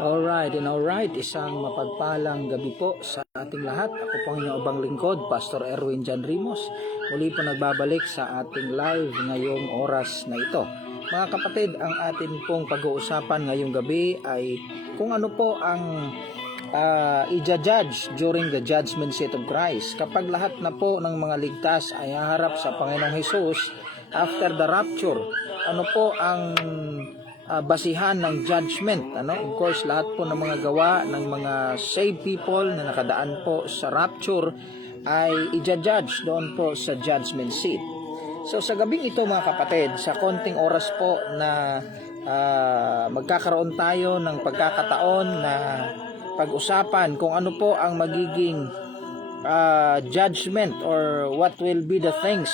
Alright, isang mapagpalang gabi po sa ating lahat. Ako po ang inyong abang lingkod, Pastor Erwin Jan Rimos. Muli po nagbabalik sa ating live ngayong oras na ito. Mga kapatid, ang atin pong pag-uusapan ngayong gabi ay kung ano po ang i-judge during the judgment seat of Christ. Kapag lahat na po ng mga ligtas ay haharap sa Panginoong Hesus after the rapture, ano po ang basihan ng judgment? Of course, lahat po ng mga gawa ng mga saved people na nakadaan po sa rapture ay i-judge doon po sa judgment seat. So sa gabing ito mga kapatid, sa konting oras po na magkakaroon tayo ng pagkakataon na pag-usapan kung ano po ang magiging judgment or what will be the things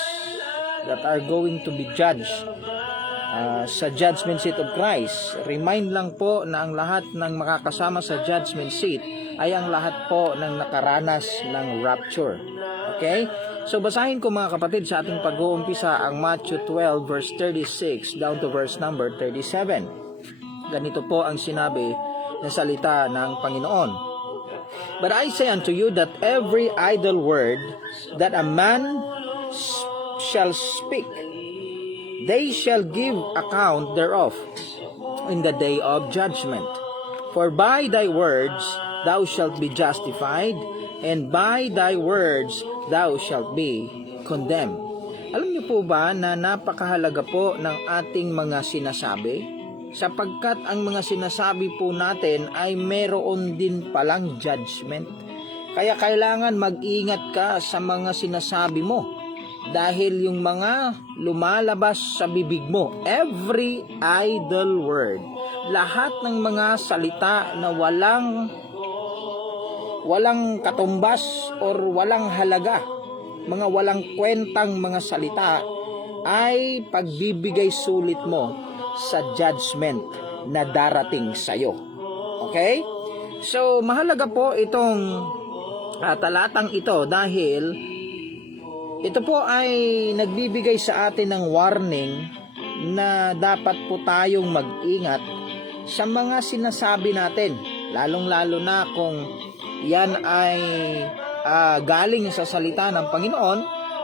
that are going to be judged sa judgment seat of Christ. Remind lang po na ang lahat ng makakasama sa judgment seat ay ang lahat po ng nakaranas ng rapture. Okay? So basahin ko mga kapatid sa ating pag-uumpisa ang Matthew 12 verse 36 down to verse number 37. Ganito po ang sinabi ng salita ng Panginoon. But I say unto you that every idle word that a man shall speak, they shall give account thereof in the day of judgment. For by thy words thou shalt be justified, and by thy words thou shalt be condemned. Alam niyo po ba na napakahalaga po ng ating mga sinasabi? Sapagkat ang mga sinasabi po natin ay meron din palang judgment. Kaya kailangan mag-ingat ka sa mga sinasabi mo. Dahil yung mga lumalabas sa bibig mo, every idle word, lahat ng mga salita na walang katumbas or walang halaga, mga walang kwentang mga salita, ay pagbibigay sulit mo sa judgment na darating sa'yo. Okay? So, mahalaga po itong talatang ito dahil ito po ay nagbibigay sa atin ng warning na dapat po tayong mag-ingat sa mga sinasabi natin. Lalong-lalo na kung yan ay galing sa salita ng Panginoon,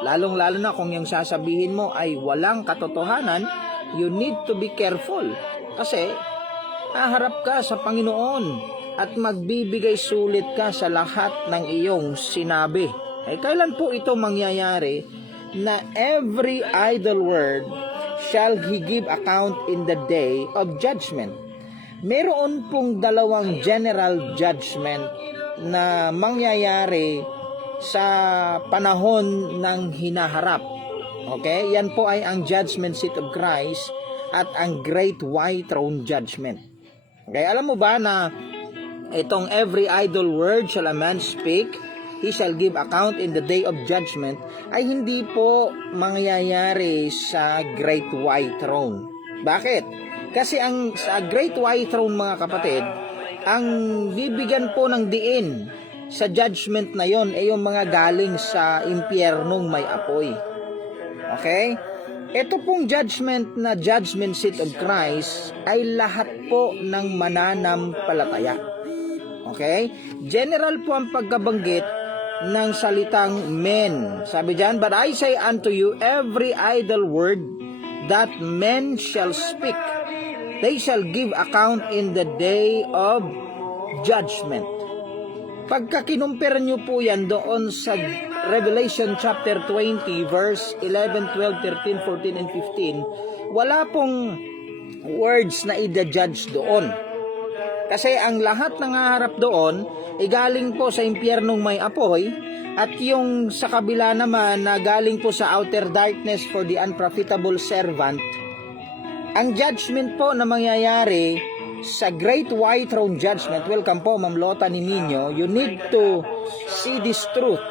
lalong-lalo na kung yung sasabihin mo ay walang katotohanan, you need to be careful. Kasi haharap ka sa Panginoon at magbibigay sulit ka sa lahat ng iyong sinabi. Kailan po ito mangyayari na every idle word shall he give account in the day of judgment? Meron pong dalawang general judgment na mangyayari sa panahon ng hinaharap. Okay? Yan po ay ang judgment seat of Christ at ang great white throne judgment. Okay? Alam mo ba na itong every idle word shall a man speak, he shall give account in the day of judgment, ay hindi po mangyayari sa great white throne. Bakit? Kasi sa great white throne mga kapatid, ang bibigyan po ng diin sa judgment na yon ay yung mga galing sa impyernong may apoy. Okay? Ito pong judgment na judgment seat of Christ ay lahat po ng mananampalataya. Okay? General po ang pagkabanggit ng salitang men. Sabi diyan, but I say unto you, every idle word that men shall speak, they shall give account in the day of judgment. Pagka kinumpira nyo po yan doon sa Revelation chapter 20 verse 11, 12, 13, 14, and 15, wala pong words na i-judge doon. Kasi ang lahat ng haharap doon ay galing po sa impyernong may apoy, at yung sa kabila naman na galing po sa outer darkness for the unprofitable servant. Ang judgment po na mangyayari sa great white throne judgment, welcome po Ma'am Lota ni Nino, you need to see this truth.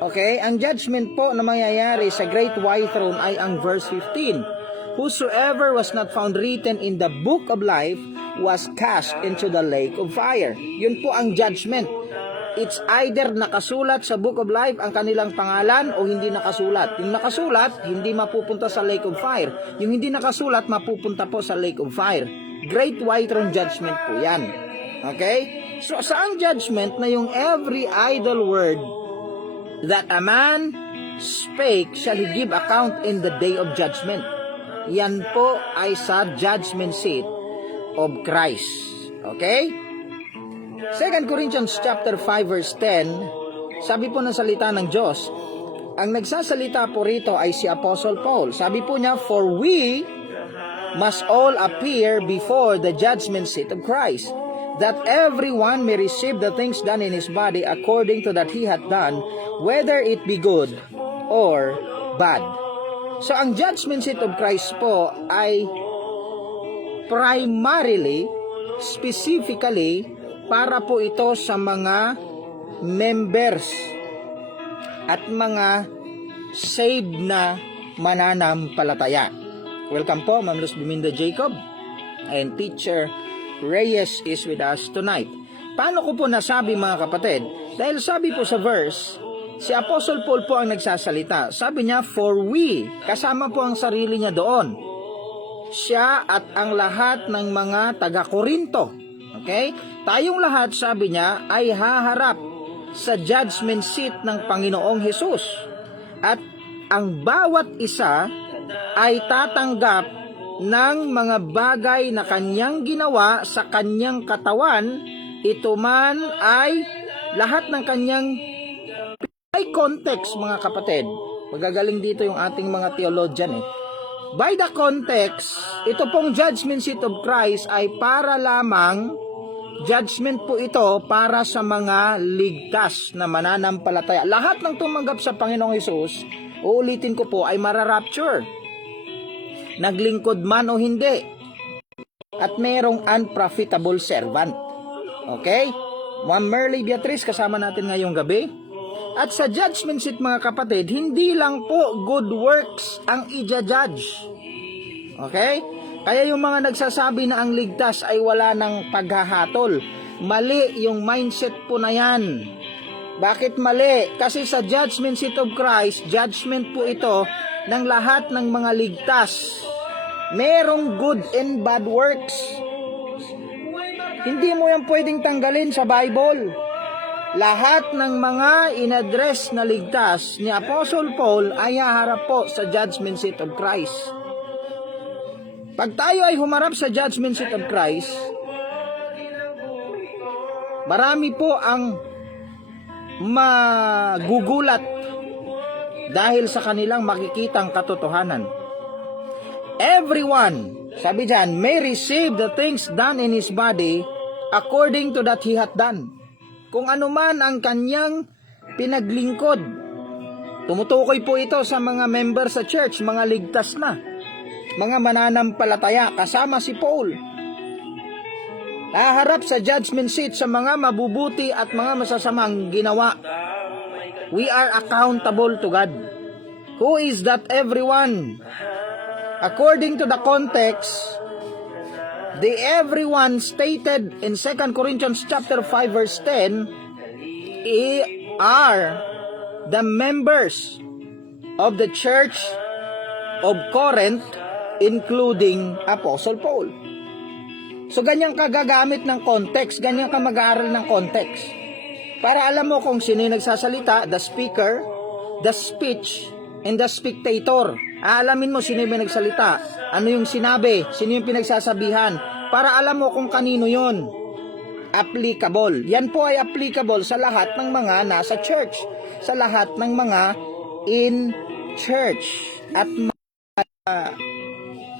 Okay? Ang judgment po na mangyayari sa great white throne ay ang verse 15. Whosoever was not found written in the book of life was cast into the lake of fire. Yun po ang judgment. It's either nakasulat sa book of life ang kanilang pangalan o hindi nakasulat. Yung nakasulat, hindi mapupunta sa lake of fire. Yung hindi nakasulat, mapupunta po sa lake of fire. Great white throne judgment po yan. Okay? So, saan judgment na yung every idle word that a man spake shall he give account in the day of judgment? Yan po ay sa judgment seat of Christ. Okay? 2 Corinthians chapter 5 verse 10, sabi po ng salita ng Diyos, ang nagsasalita po rito ay si Apostle Paul. Sabi po niya, for we must all appear before the judgment seat of Christ, that everyone may receive the things done in his body according to that he hath done, whether it be good or bad. So, ang judgment seat of Christ po ay primarily, specifically, para po ito sa mga members at mga saved na mananampalataya. Welcome po, Ma'am Luz Biminda Jacob, and Teacher Reyes is with us tonight. Paano ko po nasabi, mga kapatid? Dahil sabi po sa verse, si Apostle Paul po ang nagsasalita. Sabi niya, for we, kasama po ang sarili niya doon. Siya at ang lahat ng mga taga-Korinto. Okay? Tayong lahat, sabi niya, ay haharap sa judgment seat ng Panginoong Hesus. At ang bawat isa ay tatanggap ng mga bagay na kanyang ginawa sa kanyang katawan. Ito man ay lahat ng kanyang ay context, mga kapatid. Magagaling dito yung ating mga theologian By the context, ito pong judgment seat of Christ ay para lamang, judgment po ito para sa mga ligtas na mananampalataya. Lahat ng tumanggap sa Panginoong Hesus, uulitin ko po, ay mararapture. Naglingkod man o hindi. At merong unprofitable servant. Okay? Ma'am Merly Beatrice, kasama natin ngayong gabi. At sa judgment seat, mga kapatid, hindi lang po good works ang i-judge. Okay? Kaya yung mga nagsasabi na ang ligtas ay wala ng paghahatol, mali yung mindset po na yan. Bakit mali? Kasi sa judgment seat of Christ, judgment po ito ng lahat ng mga ligtas. Merong good and bad works. Hindi mo yan pwedeng tanggalin sa Bible. Lahat ng mga inaddress na ligtas ni Apostle Paul ay haharap po sa judgment seat of Christ. Pag tayo ay humarap sa judgment seat of Christ, marami po ang magugulat dahil sa kanilang makikitang katotohanan. Everyone, sabi dyan, may receive the things done in his body according to that he hath done. Kung ano man ang kanyang pinaglingkod. Tumutukoy po ito sa mga member sa church, mga ligtas na, mga mananampalataya, kasama si Paul. Naharap sa judgment seat sa mga mabubuti at mga masasamang ginawa. We are accountable to God. Who is that everyone? According to the context, the everyone stated in 2 Corinthians chapter 5 verse 10 are the members of the church of Corinth, including Apostle Paul. So ganyan ka gagamit ng context, ganyan ka mag-aaral ng context. Para alam mo kung sino yung nagsasalita, the speaker, the speech, and the spectator. Aalamin mo sino yung nagsalita, ano yung sinabi, sino yung pinagsasabihan, para alam mo kung kanino yon. Applicable. Yan po ay applicable sa lahat ng mga nasa church, sa lahat ng mga in church at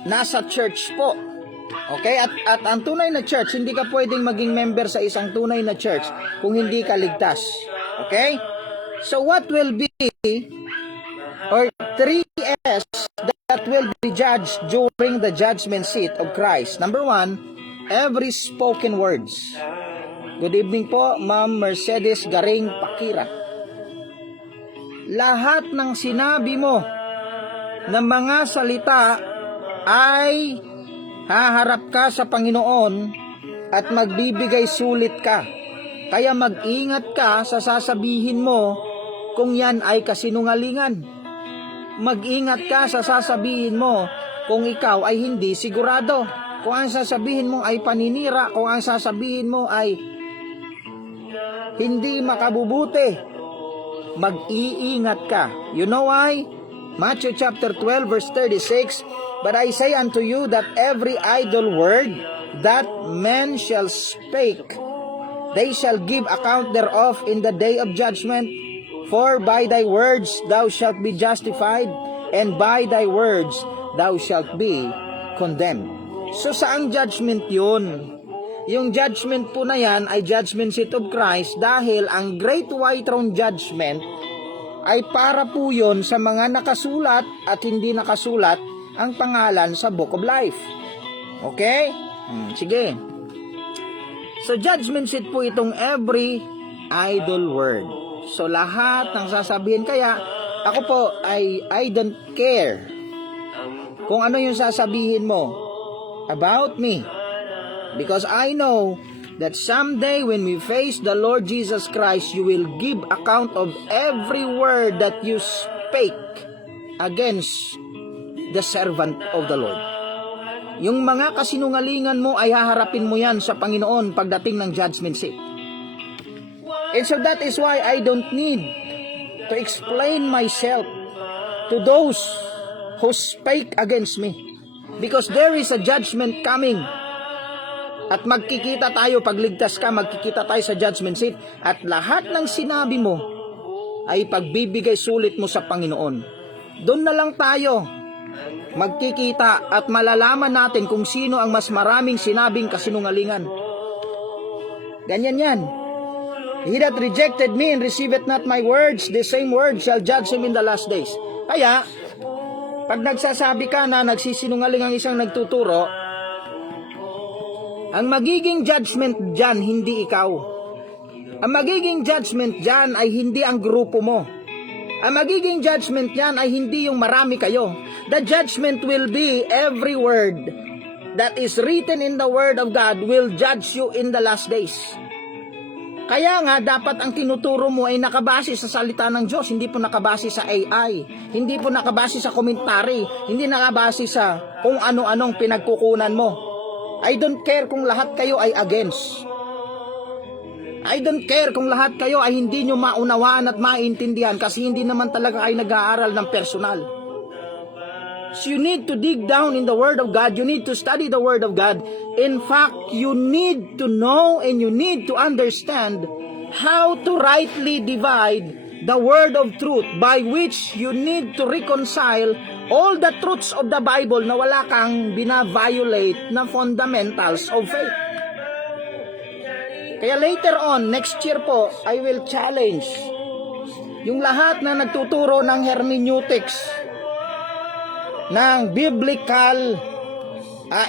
nasa church po. Okay? At ang tunay na church, hindi ka pwedeng maging member sa isang tunay na church kung hindi ka ligtas. Okay? So what will be or 3S that will be judged during the judgment seat of Christ? Number 1, every spoken words. Good evening po, Ma'am Mercedes Garing Pakira. Lahat ng sinabi mo na mga salita ay haharap ka sa Panginoon at magbibigay sulit ka. Kaya mag-ingat ka sa sasabihin mo kung yan ay kasinungalingan. Mag-ingat ka sa sasabihin mo kung ikaw ay hindi sigurado. kung ang sasabihin mo ay paninira, kung ang sasabihin mo ay hindi makabubuti, mag-iingat ka. You know why? Matthew chapter 12 verse 36, "But I say unto you that every idle word that men shall speak, they shall give account thereof in the day of judgment. For by thy words thou shalt be justified, and by thy words thou shalt be condemned." So saang judgment yun? Yung judgment po na yan ay judgment seat of Christ, dahil ang Great White Throne Judgment ay para po yun sa mga nakasulat at hindi nakasulat ang pangalan sa Book of Life. Okay? Sige. So judgment seat po itong every idle word. So lahat ng sasabihin, kaya ako po ay I don't care kung ano yung sasabihin mo about me, because I know that someday when we face the Lord Jesus Christ, you will give account of every word that you spake against the servant of the Lord. Yung mga kasinungalingan mo ay haharapin mo yan sa Panginoon pagdating ng judgment seat. And so that is why I don't need to explain myself to those who spake against me, because there is a judgment coming. At magkikita tayo, pagligtas ka, magkikita tayo sa judgment seat. At lahat ng sinabi mo ay pagbibigay sulit mo sa Panginoon. Doon na lang tayo magkikita at malalaman natin kung sino ang mas maraming sinabing kasinungalingan. Ganyan yan. He that rejected me and receiveth not my words, the same word shall judge him in the last days. Kaya, pag nagsasabi ka na nagsisinungaling ang isang nagtuturo, ang magiging judgment dyan, hindi ikaw. Ang magiging judgment dyan ay hindi ang grupo mo. Ang magiging judgment dyan ay hindi yung marami kayo. The judgment will be every word that is written in the Word of God will judge you in the last days. Kaya nga, dapat ang tinuturo mo ay nakabase sa salita ng Diyos, hindi po nakabase sa AI, hindi po nakabase sa komentary, hindi nakabase sa kung ano-anong pinagkukunan mo. I don't care kung lahat kayo ay against. I don't care kung lahat kayo ay hindi nyo maunawaan at maintindihan, kasi hindi naman talaga kayo nag-aaral ng personal. So you need to dig down in the Word of God. You need to study the Word of God. In fact, you need to know and you need to understand how to rightly divide the Word of truth, by which you need to reconcile all the truths of the Bible na wala kang bina-violate na fundamentals of faith. Kaya later on, next year po, I will challenge yung lahat na nagtuturo ng hermeneutics, ng biblical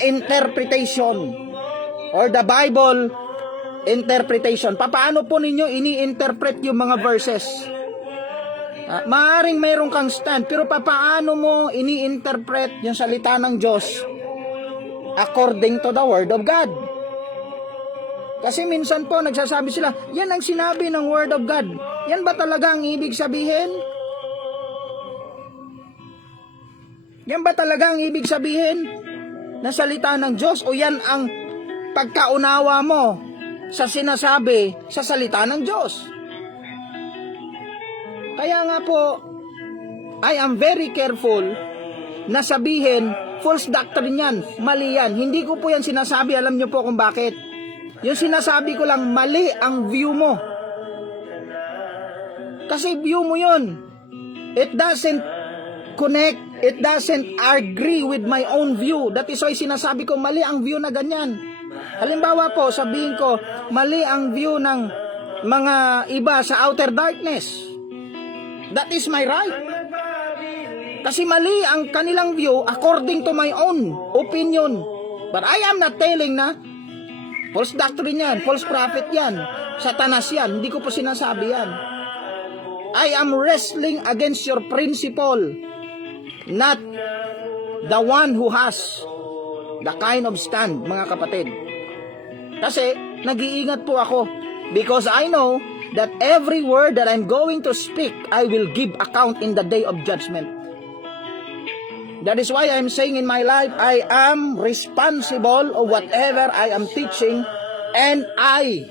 interpretation or the Bible interpretation. Paano po ninyo ini-interpret yung mga verses? Maaring mayroon kang stand, pero paano mo ini-interpret yung salita ng Diyos according to the Word of God? Kasi minsan po nagsasabi sila, yan ang sinabi ng Word of God. Yan ba talaga ang ibig sabihin? Yan ba talaga ang ibig sabihin na salita ng Diyos, o yan ang pagkaunawa mo sa sinasabi sa salita ng Diyos? Kaya nga po, I am very careful na sabihin, false doctrine yan, mali yan. Hindi ko po yan sinasabi, alam niyo po kung bakit. Yung sinasabi ko lang, mali ang view mo. Kasi view mo yun. It doesn't connect, it doesn't agree with my own view. That is why sinasabi ko, mali ang view na ganyan. Halimbawa po, sabihin ko, mali ang view ng mga iba sa outer darkness. That is my right. Kasi mali ang kanilang view according to my own opinion. But I am not telling na false doctrine yan, false prophet yan, satanas yan. Hindi ko po sinasabi yan. I am wrestling against your principle, not the one who has the kind of stand, mga kapatid. Kasi nag-iingat po ako, because I know that every word that I'm going to speak, I will give account in the day of judgment. That is why I'm saying in my life, I am responsible of whatever I am teaching, and I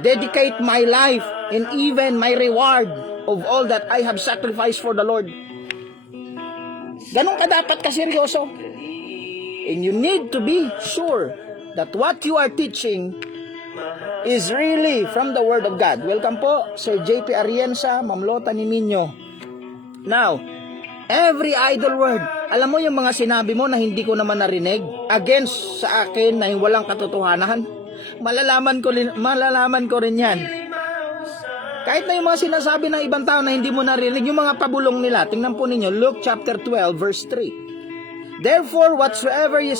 dedicate my life and even my reward of all that I have sacrificed for the Lord. Ganun ka dapat kaseryoso. And you need to be sure that what you are teaching is really from the Word of God. Welcome po, Sir JP Arienza, Ma'am Lota Niminyo. Now, every idle word, alam mo yung mga sinabi mo na hindi ko naman narinig, against sa akin na yung walang katotohanan, malalaman ko rin yan. Kahit na yung mga sinasabi ng ibang tao na hindi mo narinig, yung mga pabulong nila, tingnan po ninyo, Luke chapter 12 verse 3. Therefore, whatsoever ye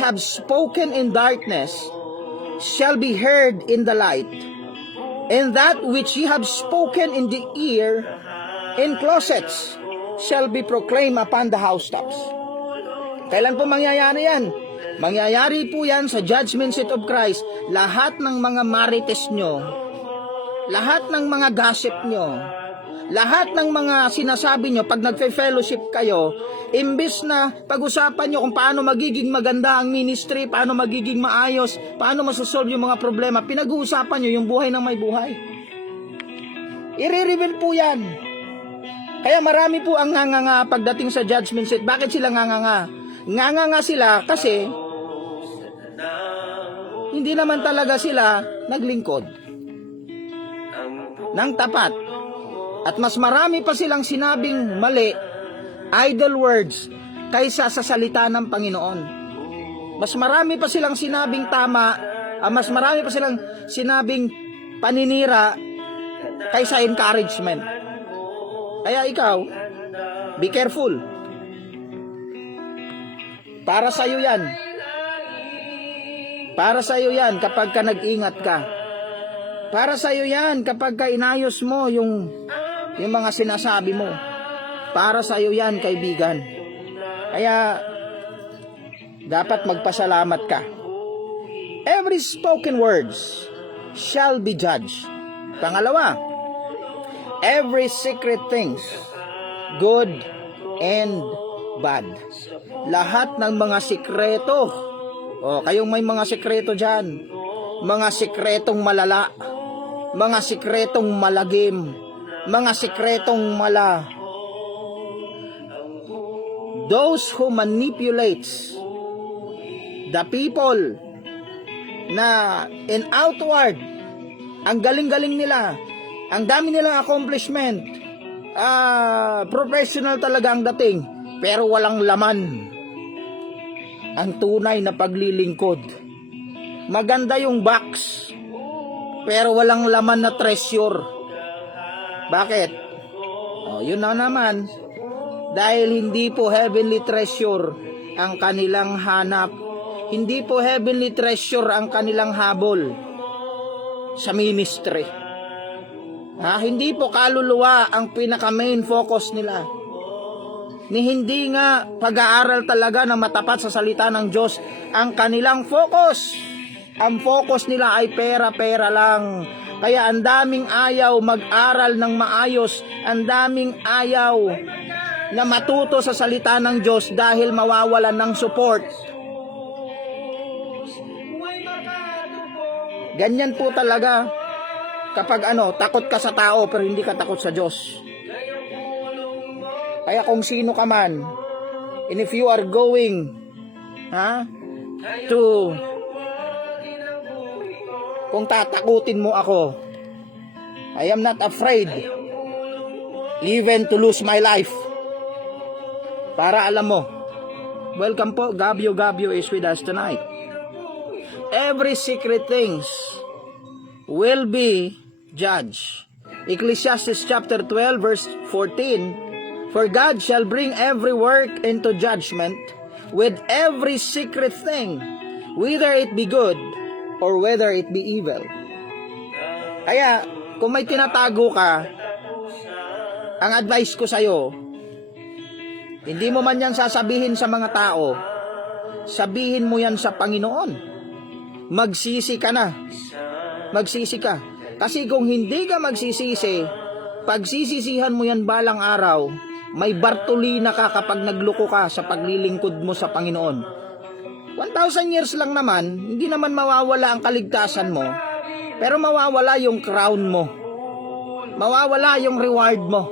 have spoken in darkness shall be heard in the light, and that which ye have spoken in the ear in closets shall be proclaimed upon the housetops. Kailan po mangyayari yan? Mangyayari po yan sa judgment seat of Christ. Lahat ng mga marites nyo, lahat ng mga gossip nyo, lahat ng mga sinasabi nyo pag nagfe-fellowship kayo, imbis na pag-usapan nyo kung paano magiging maganda ang ministry, paano magiging maayos, paano masosolve yung mga problema, pinag-uusapan nyo yung buhay ng may buhay. I-reveal po yan. Kaya marami po ang nganganga pagdating sa judgment seat. Bakit sila nganganga? Nganganga sila kasi hindi naman talaga sila naglingkod ng tapat. At mas marami pa silang sinabing mali, idle words, kaysa sa salita ng Panginoon. Mas marami pa silang sinabing tama, mas marami pa silang sinabing paninira kaysa encouragement. Kaya ikaw, be careful. Para sa'yo yan. Para sa'yo yan kapag ka nag-ingat ka. Para sa'yo yan kapag ka inayos mo yung mga sinasabi mo. Para sa'yo yan, kaibigan. Kaya, dapat magpasalamat ka. Every spoken words shall be judged. Pangalawa, every secret things, good and bad. Lahat ng mga sikreto. Kayong may mga sikreto dyan. Mga sikretong malala. Mga sikretong malagim. Mga sikretong those who manipulates the people na in outward, ang galing-galing nila, ang dami nilang accomplishment, professional talaga ang dating, pero walang laman ang tunay na paglilingkod. Maganda yung box, pero walang laman na treasure. Bakit? Yun na naman, dahil hindi po heavenly treasure ang kanilang hanap. Hindi po heavenly treasure ang kanilang habol sa ministry. Hindi po kaluluwa ang pinaka-main focus nila. Hindi nga pag-aaral talaga na matapat sa salita ng Diyos ang kanilang focus. Ang focus nila ay pera-pera lang. Kaya ang daming ayaw mag-aral ng maayos. Ang daming ayaw na matuto sa salita ng Diyos dahil mawawalan ng support. Ganyan po talaga kapag takot ka sa tao pero hindi ka takot sa Diyos. Kaya kung sino ka man, and if you are going kung tatakutin mo ako, I am not afraid even to lose my life. Para alam mo, welcome po, Gabio is with us tonight. Every secret things will be judged. Ecclesiastes chapter 12 verse 14, for God shall bring every work into judgment with every secret thing, whether it be good or whether it be evil. Kaya, kung may tinatago ka, ang advice ko sa'yo, hindi mo man yan sasabihin sa mga tao, sabihin mo yan sa Panginoon. Magsisi ka na. Magsisi ka. Kasi kung hindi ka magsisisi, pagsisisihan mo yan balang araw, may Bartolina ka kapag nagloko ka sa paglilingkod mo sa Panginoon. 1,000 years lang naman, hindi naman mawawala ang kaligtasan mo, pero mawawala yung crown mo. Mawawala yung reward mo.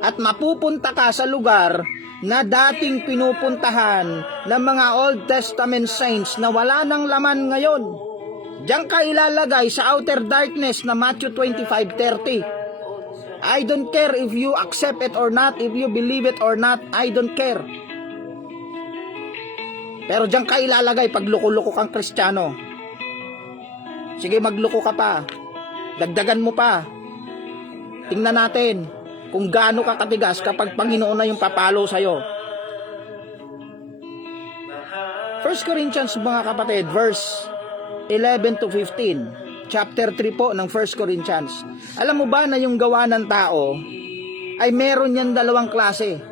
At mapupunta ka sa lugar na dating pinupuntahan ng mga Old Testament saints na wala nang laman ngayon. Diyan ka ilalagay sa outer darkness na Matthew 25:30. I don't care if you accept it or not, if you believe it or not, I don't care. Pero diyan ka ilalagay pag loko-loko kang Kristiyano. Sige, magloko ka pa. Dagdagan mo pa. Tingnan natin kung gaano ka katigas kapag Panginoon na yung papalo sa'yo. 1 Corinthians mga kapatid, verse 11 to 15. Chapter 3 po ng 1 Corinthians. Alam mo ba na yung gawa ng tao ay meron yan dalawang klase?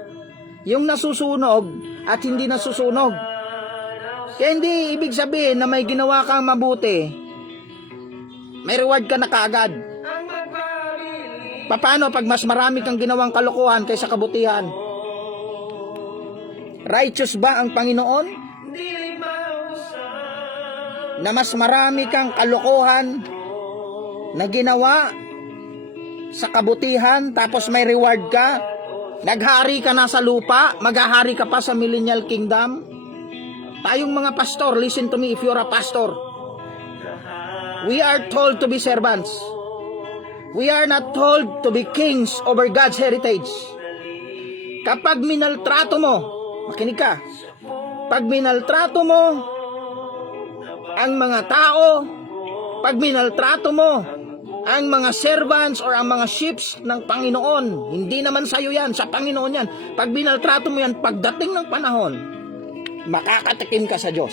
Yung nasusunog at hindi nasusunog. Kaya hindi ibig sabihin na may ginawa kang mabuti, may reward ka na kaagad. Paano pag mas marami kang ginawang kalokohan kaysa kabutihan? Righteous ba ang Panginoon? Na mas marami kang kalokohan na ginawa sa kabutihan tapos may reward ka? Naghari ka na sa lupa, maghahari ka pa sa millennial kingdom? Tayong mga pastor, listen to me if you're a pastor. We are told to be servants. We are not told to be kings over God's heritage. Kapag minaltrato mo, makinig ka, pag minaltrato mo ang mga tao, pag minaltrato mo ang mga servants or ang mga sheep ng Panginoon, hindi naman sa'yo yan, sa Panginoon yan. Pag minaltrato mo yan, pagdating ng panahon, makakatikim ka sa Diyos.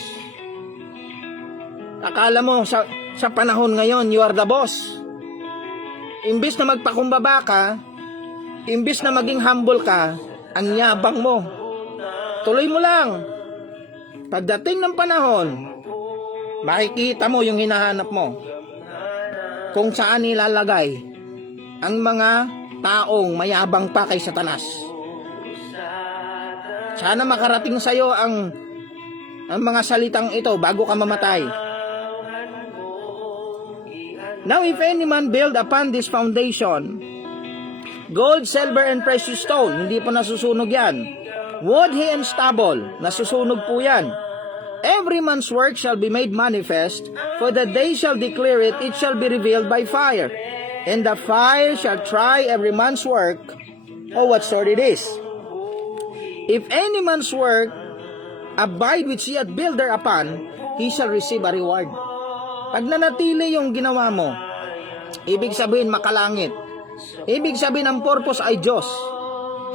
Akala mo sa panahon ngayon, you are the boss. Imbis na magpakumbaba ka, imbis na maging humble ka, ang yabang mo. Tuloy mo lang. Pagdating ng panahon, makikita mo yung hinahanap mo. Kung saan ilalagay ang mga taong mayabang pa kay Satanas. Sana makarating sa iyo ang mga salitang ito bago ka mamatay. Now if any man build upon this foundation, gold, silver, and precious stone, hindi pa nasusunog yan. Wood, hay, and stubble, nasusunog po yan. Every man's work shall be made manifest, for the day shall declare it, it shall be revealed by fire. And the fire shall try every man's work, or what sort it is. If any man's work abide which he hath built thereupon, he shall receive a reward. Pag nanatili yung ginawa mo, ibig sabihin makalangit. Ibig sabihin ang purpose ay Diyos.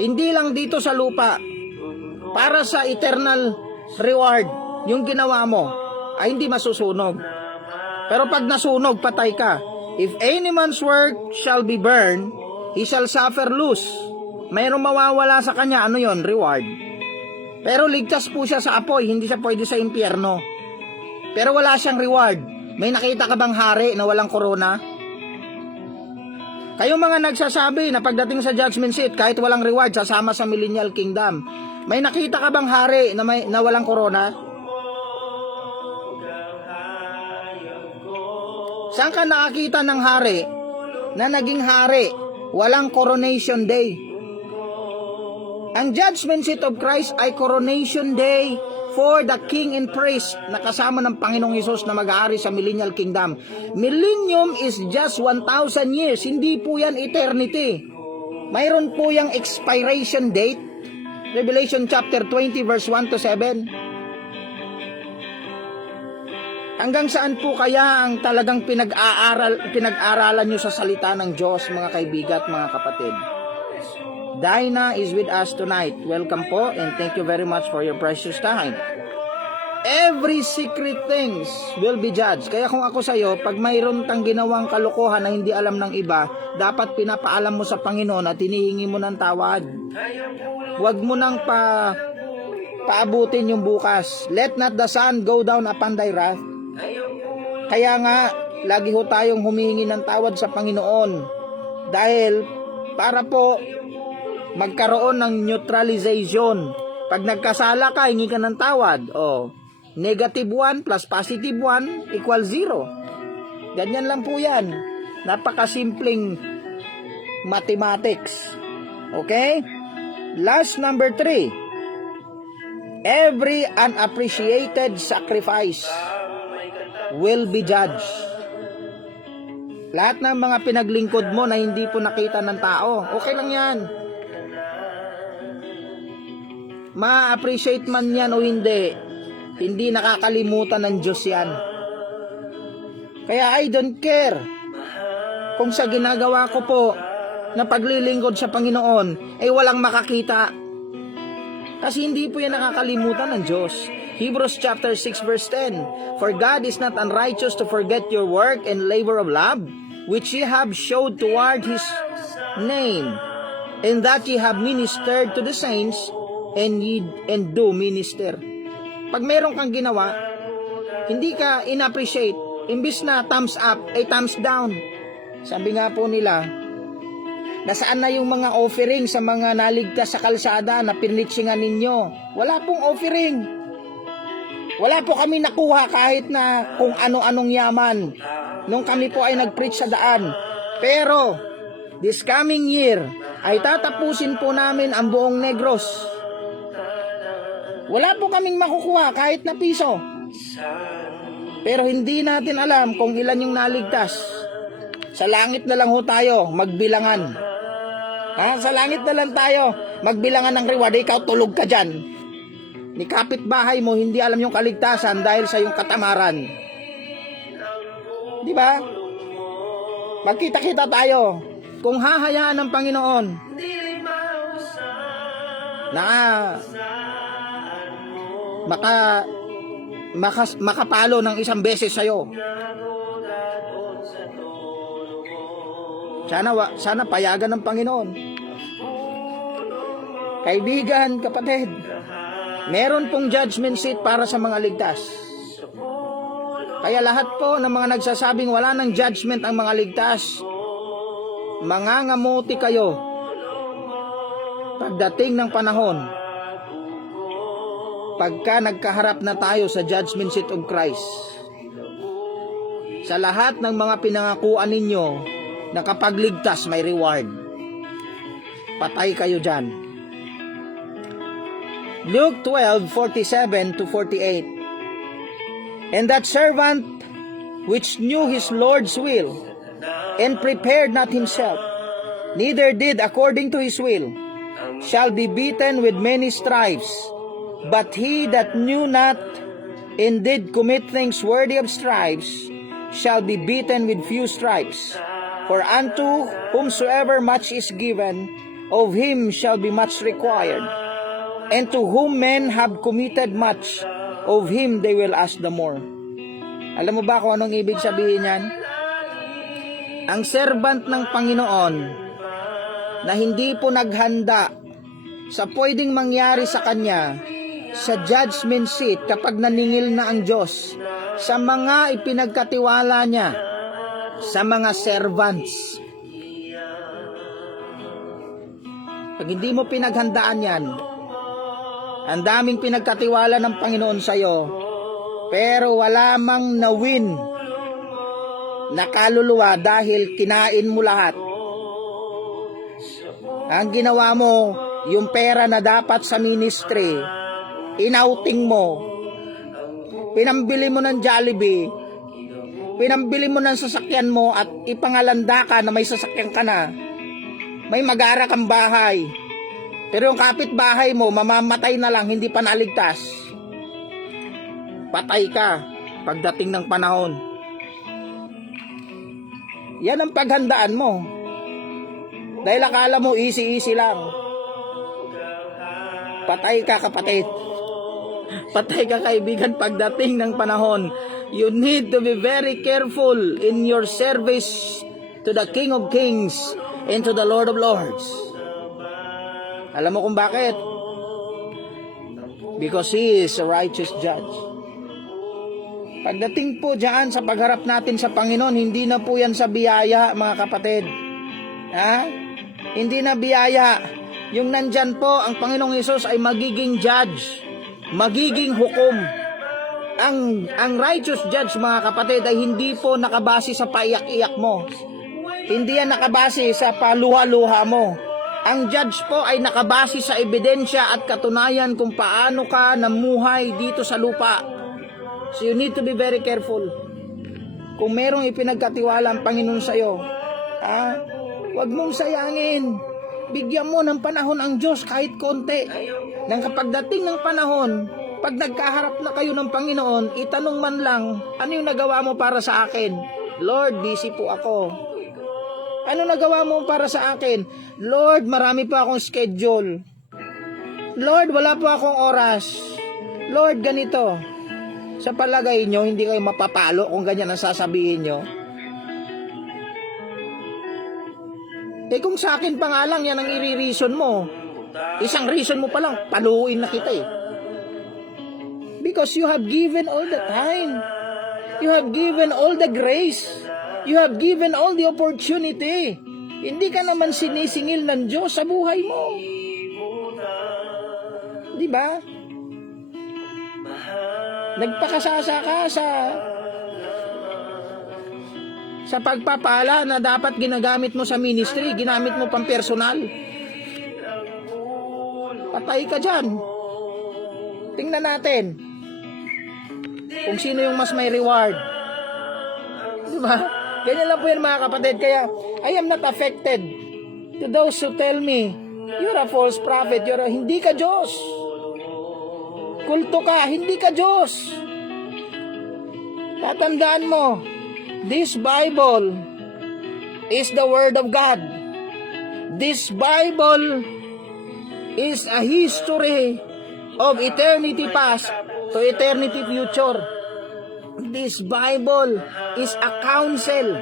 Hindi lang dito sa lupa. Para sa eternal reward, yung ginawa mo ay hindi masusunog. Pero pag nasunog, patay ka. If any man's work shall be burned, he shall suffer loss. Mayroong mawawala sa kanya, ano yon? Reward. Pero ligtas po siya sa apoy, hindi siya pwede sa impyerno. Pero wala siyang reward. May nakita ka bang hari na walang korona? Kayong mga nagsasabi na pagdating sa judgment seat, kahit walang reward, sasama sa millennial kingdom. May nakita ka bang hari na walang korona? Saan ka nakakita ng hari na naging hari, walang coronation day? Ang judgment seat of Christ ay coronation day for the king and priest na kasama ng Panginoong Hesus na mag-aari sa millennial kingdom. Millennium is just 1,000 years. Hindi po yan eternity. Mayroon po yung expiration date. Revelation chapter 20 verse 1 to 7. Hanggang saan po kaya ang talagang pinag-aralan nyo sa salita ng Diyos, mga kaibigan at mga kapatid? Dinah is with us tonight. Welcome po and thank you very much for your precious time. Every secret things will be judged. Kaya kung ako sa iyo, pag mayroon kang ginawang kalokohan na hindi alam ng iba, dapat pinapaalam mo sa Panginoon at hinihingi mo ng tawad. Huwag mo nang paabutin yung bukas. Let not the sun go down upon thy wrath. Kaya nga, lagi ho tayong humihingi ng tawad sa Panginoon. Dahil para po magkaroon ng neutralization. Pag nagkasala ka, hingi ka ng tawad. O, negative 1 plus positive 1 equals 0. Ganyan lang po yan. Napakasimpleng mathematics. Okay? Last, number 3. Every unappreciated sacrifice will be judged. Lahat ng mga pinaglingkod mo na hindi po nakita ng tao, okay lang yan. Ma-appreciate man yan o hindi nakakalimutan ng Diyos yan. Kaya I don't care kung sa ginagawa ko po na paglilingkod sa Panginoon ay walang makakita. Kasi hindi po yan nakakalimutan ng Diyos. Hebrews chapter 6 verse 10. For God is not unrighteous to forget your work and labor of love, which ye have showed toward His name, and that ye have ministered to the saints, and do minister. Pag meron kang ginawa, hindi ka in-appreciate, imbis na thumbs up, ay thumbs down. Sabi nga po nila, nasaan na yung mga offering sa mga naligtas sa kalsada na pinitsingan ninyo? Wala pong offering. Wala po kami nakuha kahit na kung ano-anong yaman nung kami po ay nag-preach sa daan. Pero, this coming year, ay tatapusin po namin ang buong Negros. Wala po kaming makukuha kahit na piso. Pero hindi natin alam kung ilan yung naligtas. Sa langit na lang ho tayo magbilangan. Sa langit na lang tayo magbilangan ng reward. Ikaw tulog ka dyan. Ni kapitbahay mo hindi alam yung kaligtasan dahil sa yung katamaran. Di ba? Magkita-kita tayo. Kung hahayaan ng Panginoon na makapalo ng isang beses sa'yo. Sana payagan ng Panginoon. Kaibigan, kapatid, meron pong judgment seat para sa mga ligtas. Kaya lahat po ng mga nagsasabing wala ng judgment ang mga ligtas, mangangamuti kayo pagdating ng panahon. Pagka nagkaharap na tayo sa judgment seat of Christ, sa lahat ng mga pinangakuan ninyo na kapag ligtas may reward, patay kayo dyan. Luke 12:47 to 48. And that servant which knew his Lord's will, and prepared not himself, neither did according to his will, shall be beaten with many stripes. But he that knew not, and did commit things worthy of stripes, shall be beaten with few stripes. For unto whomsoever much is given, of him shall be much required. And to whom men have committed much, of him they will ask the more. Alam mo ba kung anong ibig sabihin yan? Ang servant ng Panginoon na hindi po naghanda sa pwedeng mangyari sa kanya sa judgment seat kapag naningil na ang Diyos sa mga ipinagkatiwala niya, sa mga servants. Pag hindi mo pinaghandaan yan, ang daming pinagkatiwala ng Panginoon sa'yo, pero wala mang na-win na kaluluwa dahil kinain mo lahat. Ang ginawa mo, yung pera na dapat sa ministry, inouting mo, pinambili mo ng Jollibee, pinambili mo ng sasakyan mo at ipangalanda ka na may sasakyan ka na, may mag-aara kang bahay, pero yung kapitbahay mo mamamatay na lang, hindi pa naligtas. Patay ka pagdating ng panahon. Yan ang paghandaan mo, dahil akala mo easy lang. Patay ka, kapatid. Patay ka, kaibigan, pagdating ng panahon. You need to be very careful in your service to the King of Kings and to the Lord of Lords. Alam mo kung bakit? Because He is a righteous judge. Pagdating po dyan sa pagharap natin sa Panginoon, hindi na po yan sa biyaya, mga kapatid. Hindi na biyaya. Yung nandyan po, ang Panginoong Hesus ay magiging judge, magiging hukom. Ang righteous judge, mga kapatid, ay hindi po nakabase sa paiyak-iyak mo. Hindi yan nakabase sa paluha-luha mo. Ang judge po ay nakabase sa ebidensya at katunayan kung paano ka namuhay dito sa lupa. So you need to be very careful. Kung merong ipinagkatiwala ang Panginoon sa'yo, huwag mong sayangin. Bigyan mo ng panahon ang Diyos kahit konti. Nang kapag dating ng panahon, pag nagkaharap na kayo ng Panginoon, itanong man lang, ano yung nagawa mo para sa akin? Lord, busy po ako. Ano nagawa mo para sa akin? Lord, marami pa akong schedule. Lord, wala pa akong oras. Lord, ganito. Sa palagay nyo, hindi kayo mapapalo kung ganyan ang sasabihin nyo. Kung sa akin pa nga lang, yan ang i-reason mo. Isang reason mo pa lang, paluin na kita eh. Because you have given all the time. You have given all the grace. You have given all the opportunity. Hindi ka naman sinisingil ng Diyos sa buhay mo. Di ba? Nagpakasasa ka sa pagpapala na dapat ginagamit mo sa ministry, ginamit mo pang personal. Patay ka dyan. Tingnan natin kung sino yung mas may reward. Diba? Ganyan lang po yan, mga kapatid. Kaya, I am not affected to those who tell me, you're a false prophet, hindi ka Diyos. Kulto ka, hindi ka Diyos. Tatandaan mo, this Bible is the Word of God. This Bible is a history of eternity past to eternity future. This Bible is a counsel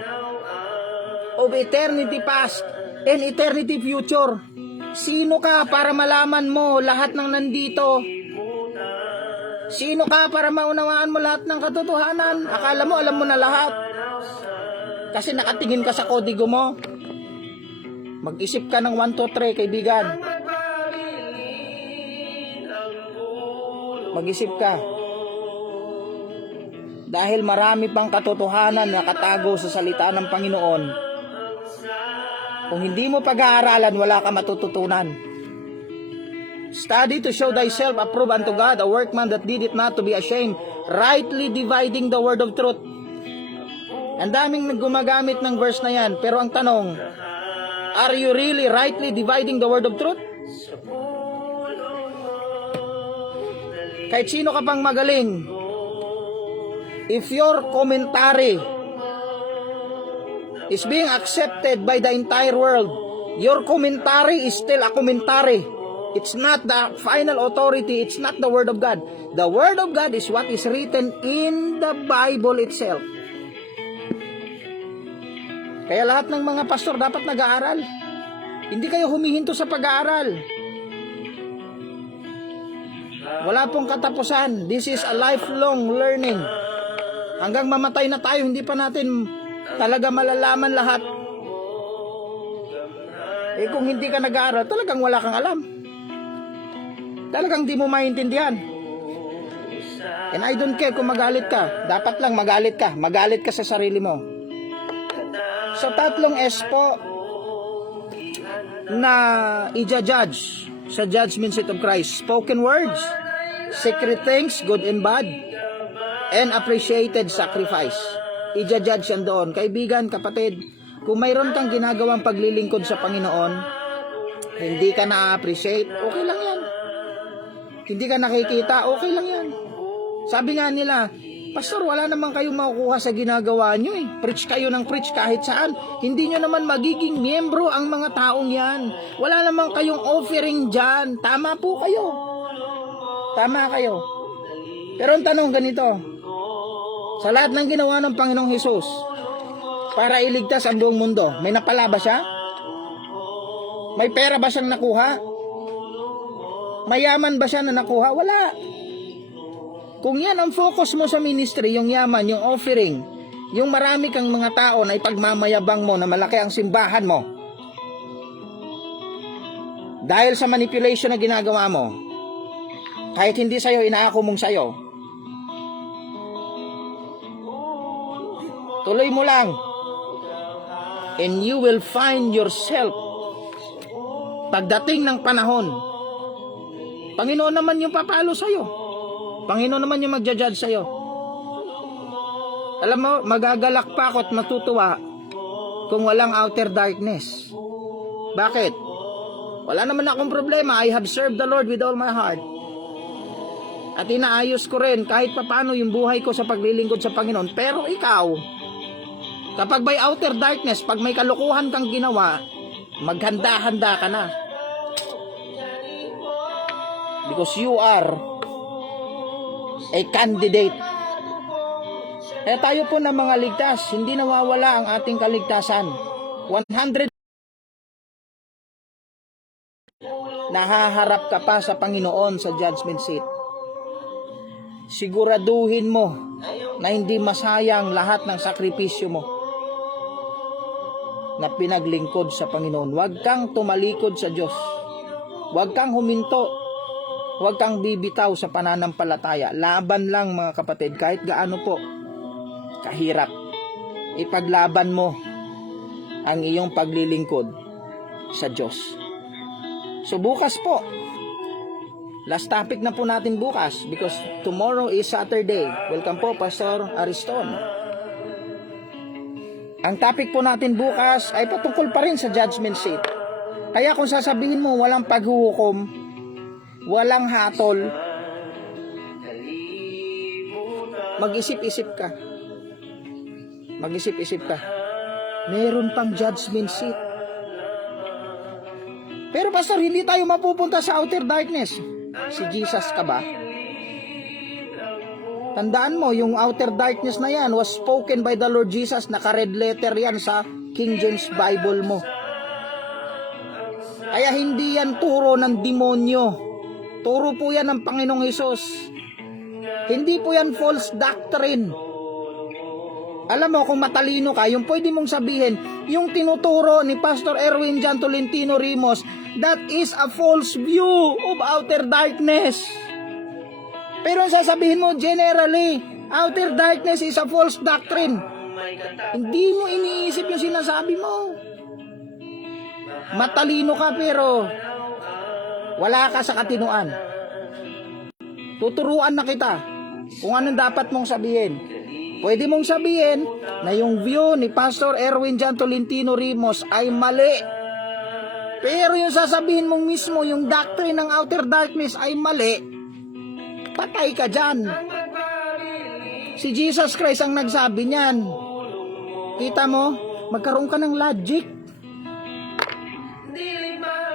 of eternity past and eternity future. Sino ka para malaman mo lahat ng nandito? Sino ka para maunawaan mo lahat ng katotohanan? Akala mo alam mo na lahat. Kasi nakatingin ka sa kodigo mo. Mag-isip ka ng 1, 2, 3, kaibigan. Mag-isip ka. Dahil marami pang katotohanan na nakatago sa salita ng Panginoon. Kung hindi mo pag-aaralan, wala ka matututunan. Study to show thyself approved unto God, a workman that needeth not to be ashamed, rightly dividing the word of truth. Ang daming gumagamit ng verse na yan, pero ang tanong, are you really rightly dividing the word of truth? Kahit sino ka pang magaling, if your commentary is being accepted by the entire world, your commentary is still a commentary. It's not the final authority. It's not the Word of God. The Word of God is what is written in the Bible itself. Kaya lahat ng mga pastor dapat nag-aaral. Hindi kayo humihinto sa pag-aaral. Wala pong katapusan. This is a lifelong learning. Hanggang mamatay na tayo, hindi pa natin talaga malalaman lahat. Kung hindi ka nag-aaral, talagang wala kang alam. Talagang di mo maintindihan. And I don't care kung magalit ka. Dapat lang magalit ka. Magalit ka sa sarili mo. So, 3 S po na i-judge sa judgment seat of Christ. Spoken words, secret things, good and bad, and appreciated sacrifice. I-judge yan doon. Kaibigan, kapatid, kung mayroon kang ginagawang paglilingkod sa Panginoon, hindi ka na-appreciate, okay lang yan. Hindi ka nakikita, okay lang yan. Sabi nga nila, Pastor, wala naman kayong makukuha sa ginagawa nyo eh. Preach kayo ng preach kahit saan. Hindi nyo naman magiging miyembro ang mga taong yan. Wala naman kayong offering dyan. Tama po kayo. Tama kayo. Pero ang tanong ganito, sa lahat ng ginawa ng Panginoong Hesus para iligtas ang buong mundo, may napala ba siya? May pera ba siyang nakuha? Mayaman ba siya na nakuha? Wala. Kung yan ang focus mo sa ministry, yung yaman, yung offering, yung marami kang mga tao na ipagmamayabang mo na malaki ang simbahan mo, Dahil sa manipulation na ginagawa mo, kahit hindi sa'yo, inaako mong sa'yo, tuloy mo lang. And you will find yourself, pagdating ng panahon, Panginoon naman yung papalo sa'yo. Panginoon naman yung magja-judge sa'yo. Alam mo, magagalak pa ako at matutuwa kung walang outer darkness. Bakit? Wala naman akong problema. I have served the Lord with all my heart. At inaayos ko rin kahit papano yung buhay ko sa paglilingkod sa Panginoon. Pero ikaw, kapag may outer darkness, pag may kalukuhan kang ginawa, maghanda-handa ka na. Because you are a candidate. Eh tayo po na mga ligtas, hindi nawawala ang ating kaligtasan. 100 nahaharap ka pa sa Panginoon sa judgment seat. Siguraduhin mo na hindi masayang lahat ng sakripisyo mo na pinaglingkod sa Panginoon. Huwag kang tumalikod sa Diyos. Huwag kang huminto. Huwag kang bibitaw sa pananampalataya. Laban lang mga kapatid, kahit gaano po kahirap. Ipaglaban mo ang iyong paglilingkod sa Diyos. So bukas po, last topic na po natin bukas because tomorrow is Saturday. Welcome po, Pastor Ariston. Ang topic po natin bukas ay patungkol pa rin sa judgment seat. Kaya kung sasabihin mo walang paghuhukom, walang hatol, mag-isip-isip ka. Mag-isip-isip ka. Meron pang judgment seat. Pero Pastor, hindi tayo mapupunta sa outer darkness. Si Jesus ka ba? Tandaan mo, yung outer darkness na yan was spoken by the Lord Jesus. Naka-red letter yan sa King James Bible mo. Kaya hindi yan turo ng demonyo. Turo po yan ng Panginoong Hesus. Hindi po yan false doctrine. Alam mo, kung matalino ka, yung pwede mong sabihin, yung tinuturo ni Pastor Erwin Jan Tolentino Rimos, that is a false view of outer darkness. Pero sasabihin mo, generally, outer darkness is a false doctrine. Hindi mo iniisip yung sinasabi mo. Matalino ka pero wala ka sa katinuan. Tuturuan na kita kung anong dapat mong sabihin. Pwede mong sabihin na yung view ni Pastor Erwin Jan Tolentino Rimos ay mali. Pero yung sasabihin mong mismo, yung doctrine ng outer darkness ay mali, patay ka dyan. Si Jesus Christ ang nagsabi niyan. Kita mo, magkaroon ka ng logic.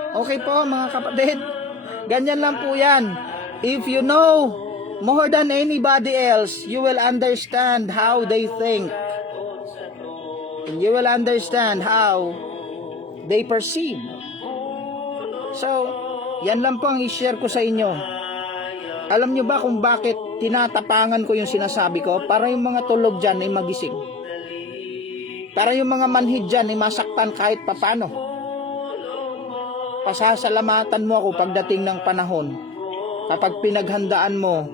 Okay po mga kapatid, ganyan lang po yan. If you know more than anybody else, you will understand how they think. And you will understand how they perceive. So, yan lang po ang i-share ko sa inyo. Alam nyo ba kung bakit tinatapangan ko yung sinasabi ko? Para yung mga tulog dyan ay magising. Para yung mga manhid dyan ay masaktan kahit papano. Pasasalamatan mo ako pagdating ng panahon kapag pinaghandaan mo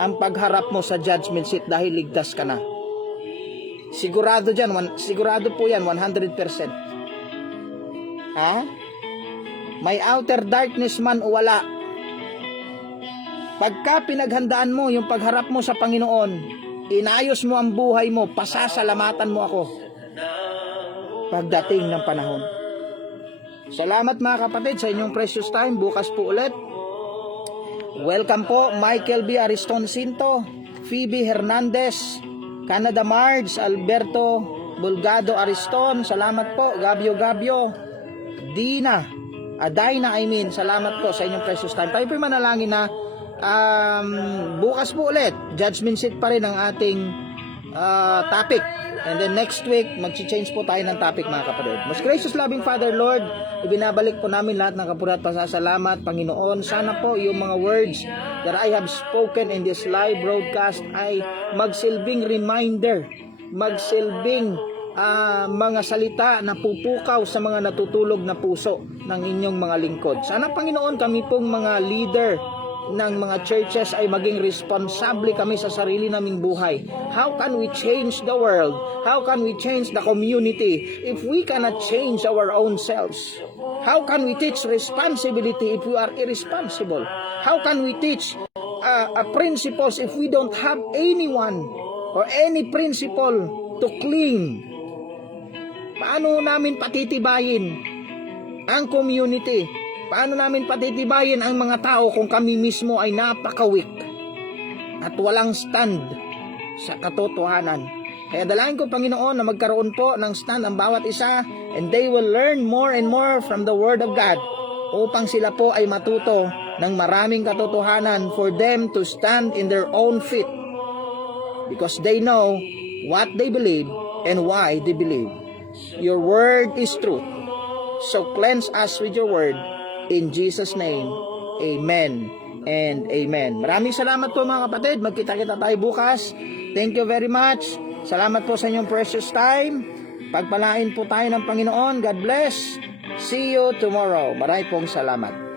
ang pagharap mo sa judgment seat dahil ligtas ka na. Sigurado dyan, sigurado po yan, 100%. Ha? May outer darkness man o wala. Pagka pinaghandaan mo yung pagharap mo sa Panginoon, inayos mo ang buhay mo, pasasalamatan mo ako pagdating ng panahon. Salamat mga kapatid sa inyong precious time. Bukas po ulit. Welcome po Michael B. Ariston Cinto, Phoebe Hernandez, Canada Marge, Alberto Bulgado Ariston. Salamat po. Gabio, Dina, salamat po sa inyong precious time. Tayo po manalangin na bukas po ulit, judgment seat pa rin ang ating topic. And then next week, mag-change po tayo ng topic mga kapatid. Most gracious loving Father Lord, ibinabalik po namin lahat ng kapuri at pasasalamat, Panginoon. Sana po yung mga words that I have spoken in this live broadcast ay magsilbing reminder, magsilbing mga salita na pupukaw sa mga natutulog na puso ng inyong mga lingkod. Sana Panginoon, kami pong mga leader ng mga churches ay maging responsable kami sa sarili naming buhay. How can we change the world? How can we change the community if we cannot change our own selves? How can we teach responsibility if we are irresponsible? How can we teach principles if we don't have anyone or any principle to cling? Paano namin patitibayin ang community? Paano namin patitibayin ang mga tao kung kami mismo ay napakawik at walang stand sa katotohanan? Kaya dalangin ko, Panginoon, na magkaroon po ng stand ang bawat isa, and they will learn more and more from the Word of God upang sila po ay matuto ng maraming katotohanan for them to stand in their own feet because they know what they believe and why they believe. Your word is truth. So cleanse us with your word. In Jesus' name, amen and amen. Maraming salamat po mga kapatid. Magkita-kita tayo bukas. Thank you very much. Salamat po sa inyong precious time. Pagpalain po tayo ng Panginoon. God bless. See you tomorrow. Maraming pong salamat.